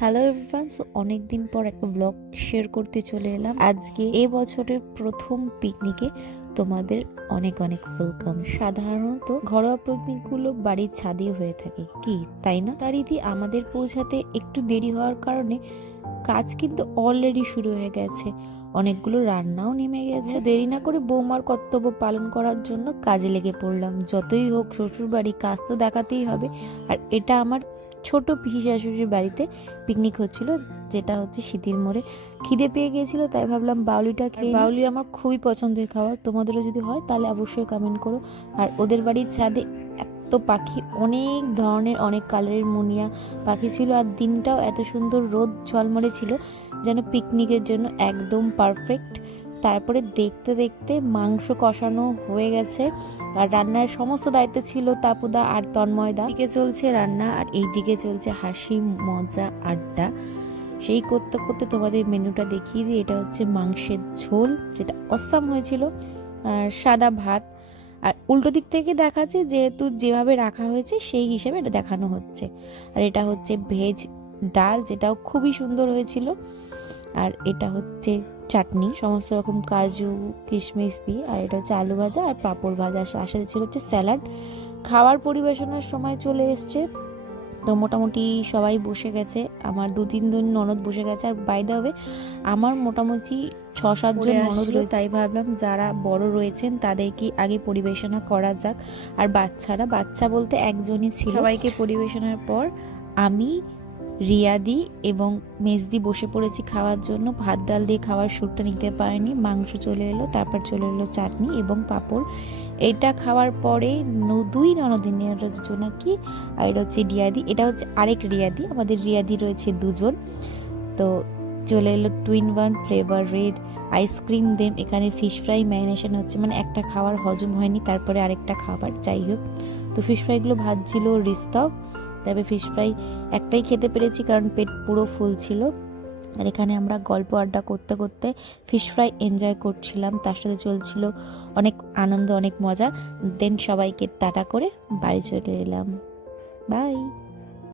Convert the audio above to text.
Hello everyone, so অনেকদিন পর একটা ব্লগ শেয়ার করতে চলে এলাম। আজকে এই বছরের প্রথম পিকনিকে তোমাদের অনেক অনেক ওয়েলকাম। সাধারণত ঘরোয়া পিকনিকগুলো বাড়ির ছাদে হয়ে থাকে, কি তাই না? তার ইতি আমাদের পৌঁছাতে একটু দেরি হওয়ার কারণে কাজ কিন্তু অলরেডি শুরু হয়ে গেছে, অনেকগুলো রান্নাও নেমে গেছে। দেরি না করে বৌমার কর্তব্য পালন করার জন্য কাজে লেগে পড়লাম। যতই হোক শ্বশুর বাড়ি, কাজ তো দেখাতেই হবে। আর এটা আমার ছোট পিসি শাশুড়ির বাড়িতে পিকনিক হচ্ছিল, যেটা হচ্ছে শীতের মোড়ে। খিদে পেয়ে গিয়েছিল, তাই ভাবলাম বাউলিটা খেয়ে। বাউলি আমার খুবই পছন্দের খাবার, তোমাদেরও যদি হয় তাহলে অবশ্যই কমেন্ট করো। আর ওদের বাড়ির ছাদে এত পাখি, অনেক ধরনের অনেক কালারের মুনিয়া পাখি ছিল। আর দিনটাও এত সুন্দর রোদ ঝলমলে ছিল, যেন পিকনিকের জন্য একদম পারফেক্ট। তারপরে দেখতে দেখতে মাংস কষানো হয়ে গেছে, আর রান্নার সমস্ত দায়িত্ব ছিল তাপুদা আর তন্ময়দা। দিকে চলছে রান্না আর এই দিকে চলছে হাসি মজা আড্ডা। সেই করতে করতে তোমাদের মেনুটা দেখিয়ে দিই। এটা হচ্ছে মাংসের ঝোল, যেটা অসাম হয়েছিল, আর সাদা ভাত। আর উল্টো দিক থেকে দেখাচ্ছে, যেহেতু যেভাবে রাখা হয়েছে সেই হিসেবে এটা দেখানো হচ্ছে। আর এটা হচ্ছে ভেজ ডাল, যেটাও খুবই সুন্দর হয়েছিল। আর এটা হচ্ছে চাটনি, সমস্ত রকম কাজু কিশমিশ দিয়ে। আর এটা হচ্ছে আলু ভাজা আর পাঁপড় ভাজা, আর সাথে ছিল হচ্ছে স্যালাড। খাবার পরিবেশনার সময় চলে এসছে, তো মোটামুটি সবাই বসে গেছে। আমার 2-3 জন ননদ বসে গেছে। আর বাইরে হবে আমার মোটামুটি 6-7 জন ননদ রয়েছে, তাই ভাবলাম যারা বড় রয়েছেন তাদেরকে আগে পরিবেশনা করা যাক। আর বাচ্চা বলতে একজনই ছিল। সবাইকে পরিবেশনার পর আমি, রিয়াদি এবং মেজদি বসে পড়েছি খাওয়ার জন্য। ভাত ডাল দিয়ে খাওয়ার সুরটা নিতে পারিনি, মাংস চলে এলো, তারপর চলে এলো চাটনি এবং পাঁপড়। এটা খাওয়ার পরে 2 ননদিনের জোনাকি, আর এটা হচ্ছে রিয়াদি। এটা হচ্ছে আরেক রিয়াদি, আমাদের রিয়াদি রয়েছে 2 জন। তো চলে এলো twin one flavour red ice cream. Then এখানে ফিশ ফ্রাই ম্যারিনেশন হচ্ছে, মানে একটা খাবার হজম হয়নি, তারপরে আরেকটা খাবার। যাই হোক, তো ফিশ ফ্রাইগুলো ভাজছিল রিস্তব। তবে ফিশ ফ্রাই একটাই খেতে পেরেছি, কারণ পেট পুরো ফুল ছিল। আর এখানে আমরা গল্প আড্ডা করতে করতে ফিশ ফ্রাই এনজয় করছিলাম, তার সাথে চলছিল অনেক আনন্দ, অনেক মজা। দেন সবাইকে টাটা করে বাড়ি চলে এলাম। বাই।